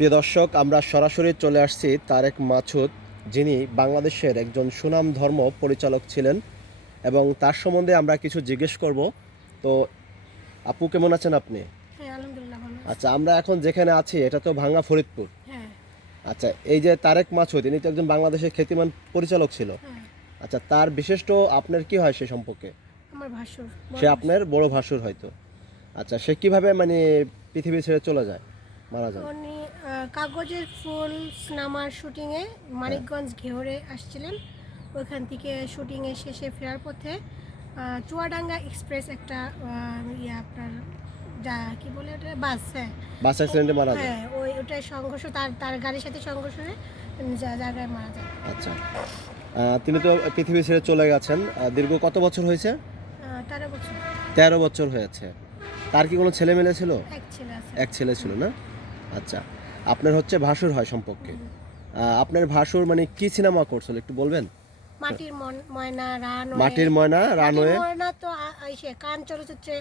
প্রিয় দর্শক, আমরা সরাসরি চলে আসছি তারেক মাসুদ, যিনি বাংলাদেশের একজন সুনামধর্ম পরিচালক ছিলেন এবং তার সম্বন্ধে আমরা কিছু জিজ্ঞেস করব। তো আপু, কেমন আছেন আপনি? হ্যাঁ, আলহামদুলিল্লাহ ভালো আছি। আচ্ছা, আমরা এখন যেখানে আছি এটা তো ভাঙ্গা ফরিদপুর। হ্যাঁ, আচ্ছা, এই যে তারেক মাসুদ, ইনি তো একজন বাংলাদেশের খ্যাতিমান পরিচালক ছিল। হ্যাঁ, আচ্ছা, তার বিশিষ্ট আপনার কি হয় সে সম্পর্কে? আমার ভাসুর, সে আপনার বড় ভাসুর হয়তো। আচ্ছা, সে কিভাবে মানে পৃথিবী ছেড়ে চলে যায়, মারা যায়? উনি কাগজের ফুল সিনেমার শুটিংয়ে মানিকগঞ্জ ঘেউরে আসছিলেন। ওইখান থেকে শুটিংয়ে শেষে ফেরার পথে চুয়াডাঙ্গা এক্সপ্রেস একটা আপনার যা কি বলে ওটা বাস, হ্যাঁ বাস অ্যাক্সিডেন্টে মারা যায়। হ্যাঁ, ওটাই সংঘর্ষ, তার তার গাড়ির সাথে সংঘর্ষ হয়ে জায়গায় মারা যায়। আচ্ছা, তিনি তো পৃথিবী ছেড়ে চলে গেছেন। দীর্ঘ কত বছর হয়েছে? 13 বছর। 13 বছর হয়েছে। তার কি কোনো ছেলে মেয়ে ছিল? এক ছেলে আছে। এক ছেলে ছিল না? আচ্ছা, আপনার হচ্ছে ভাসুর হয় সম্পর্কে। আপনার ভাসুর মানে কি সিনেমা করছিল একটু বলবেন? মাটির ময়না, রানওয়ে। মাটির ময়না, রানওয়ে। মাটির ময়না তো কান চলচ্চিত্রে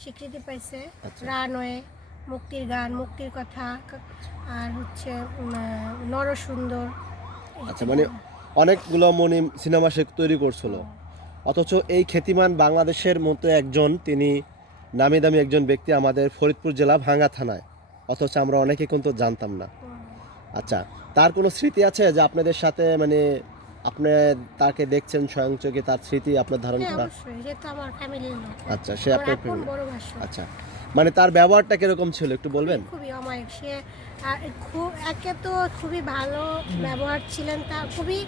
স্বীকৃতি পাইছে। আচ্ছা। রানওয়ে, মুক্তির গান, মুক্তির কথা, আর হচ্ছে নরসুন্দর। আচ্ছা, মানে অনেকগুলো মনি সিনেমা সে তৈরি করছিল, অথচ এই খ্যাতিমান বাংলাদেশের মতো একজন তিনি নামি দামি একজন ব্যক্তি আমাদের ফরিদপুর জেলা ভাঙ্গা থানায়, অথচ আমরা অনেকে কিন্তু জানতাম না। আচ্ছা, তার কোনো স্মৃতি আছে যে আপনাদের সাথে মানে আপনি তাকে দেখছেন স্বয়ং চোখে, তার স্মৃতি আপনার ধারণ হ্যাঁ, করা? অবশ্যই, সে তো আমার ফ্যামিলির লোক। আচ্ছা, সে আমার আপনার আপন প্রেমী। বড় ভাসুর। আচ্ছা, মানে তার ব্যবহারটা কিরকম ছিল একটু বলবেন? খুবই অমায়িক সে। আর খুব একে তো খুবই ভালো ব্যবহার ছিলেন, তার খুবই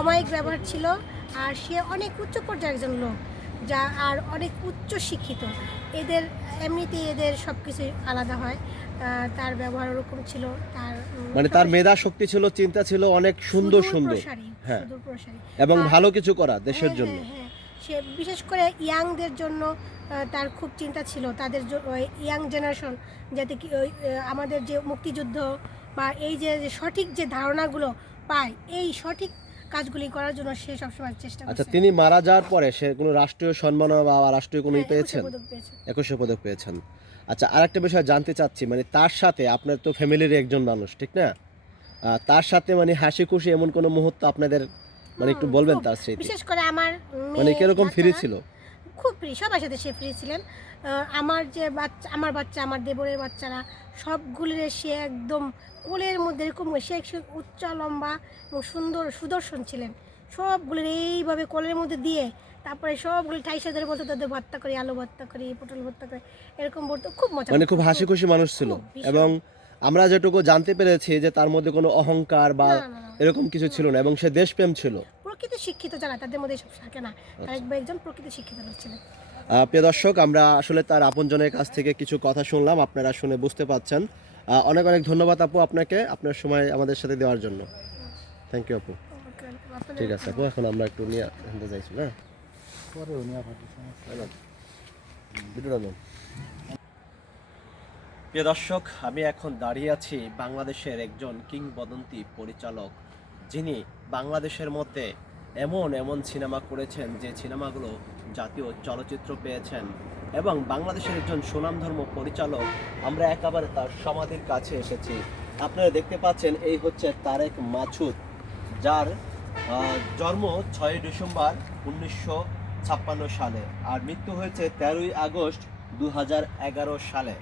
অমায়িক ব্যবহার ছিল। আর সে অনেক উচ্চ পর্যায়ের একজন লোক, যা আর অনেক উচ্চ শিক্ষিত। এদের এমনিতেই এদের সব কিছু আলাদা হয়। তার ব্যবহার ওরকম ছিল। তার মানে তার মেধা শক্তি ছিল, চিন্তা ছিল অনেক সুন্দর সুন্দর। সুদূরপ্রসারী, হ্যাঁ, সুদূরপ্রসারী। এবং আর ভালো কিছু করা দেশের হ্যাঁ, জন্য। হ্যাঁ, হ্যাঁ। সে বিশেষ করে ইয়াংদের জন্য তার খুব চিন্তা ছিল। তাদের ইয়াং জেনারেশন যাতে কি আমাদের যে মুক্তিযুদ্ধ বা এই যে যে সঠিক যে ধারণাগুলো পায়, এই সঠিক কাজগুলি করার জন্য সে সবসময় চেষ্টা আচ্ছা, করছে। তিনি মারা যাওয়ার পরে সে কোনো রাষ্ট্রীয় সম্মাননা বা রাষ্ট্রীয় কোনো হ্যাঁ, পেয়েছেন? 21 পদক পেয়েছে। 21 পদক পেয়েছেন। আচ্ছা, আরেকটা বিষয় জানতে চাচ্ছি, মানে তার সাথে আপনার তো ফ্যামিলির একজন মানুষ, ঠিক না? তার সাথে মানে হাসি খুশি এমন কোনো মুহূর্ত আপনাদের মানে একটু বলবেন খুব। তার স্মৃতি? বিশেষ করে আমার মানে মেয়ে কিরকম ফ্রি বাচ্চারা ছিল? খুব ফ্রি, সবার সাথে সে ফ্রি ছিলেন। আমার যে বাচ্চা, আমার বাচ্চা, আমার দেবরের বাচ্চারা সবগুলির সে একদম কোলের মধ্যে এরকম, সে উচ্চ লম্বা এবং সুন্দর সুদর্শন ছিলেন। সবগুলির এইভাবে কোলের মধ্যে দিয়ে তারপরে সবগুলি ঠাইসা ধরে বলতো তাদের ভর্তা করি, আলু ভর্তা করি, পটল ভর্তা করি, এরকম বলতো। খুব মজা মানে করতো, খুব হাসি খুশি মানুষ ছিল। খুব ভীষণ। এবং আমরা যেটুকু জানতে পেরেছি যে তার মধ্যে কোনো অহংকার বা না, না, না। এরকম কিছু ছিল না, এবং সে দেশপ্রেম ছিল। প্রকৃত শিক্ষিত যারা, তাদের মধ্যে সব থাকে না। তারেক ভাই একজন প্রকৃত শিক্ষিত লোক ছিলেন। প্রিয় দর্শক, আমরা আসলে তার আপনজনের কাছ থেকে কিছু কথা শুনলাম, আপনারা শুনে বুঝতে পাচ্ছেন। অনেক অনেক ধন্যবাদ আপু আপনাকে, আপনার সময় আমাদের সাথে দেওয়ার জন্য। থ্যাংক ইউ আপু। আপনাদের ঠিক আছে আপু, এখন আমরা একটু নিয়ে আনতে চাইছি না। ভিডিওটা নেন। প্রিয় দর্শক, আমি এখন দাঁড়িয়ে আছি বাংলাদেশের একজন কিংবদন্তি পরিচালক, যিনি বাংলাদেশের মধ্যে এমন এমন সিনেমা করেছেন যে সিনেমাগুলো জাতীয় চলচ্চিত্র পেয়েছেন, এবং বাংলাদেশের একজন সুনামধর্ম পরিচালক। আমরা একেবারে তার সমাধির কাছে এসেছি। আপনারা দেখতে পাচ্ছেন, এই হচ্ছে তারেক মাসুদ, যার জন্ম 6 ডিসেম্বর 1956 সালে, আর মৃত্যু হয়েছে 13 আগস্ট 2011 সালে।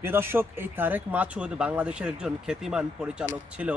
প্রিয় দর্শক, এই তারেক মাসুদ বাংলাদেশের একজন খ্যাতিমান পরিচালক ছিল।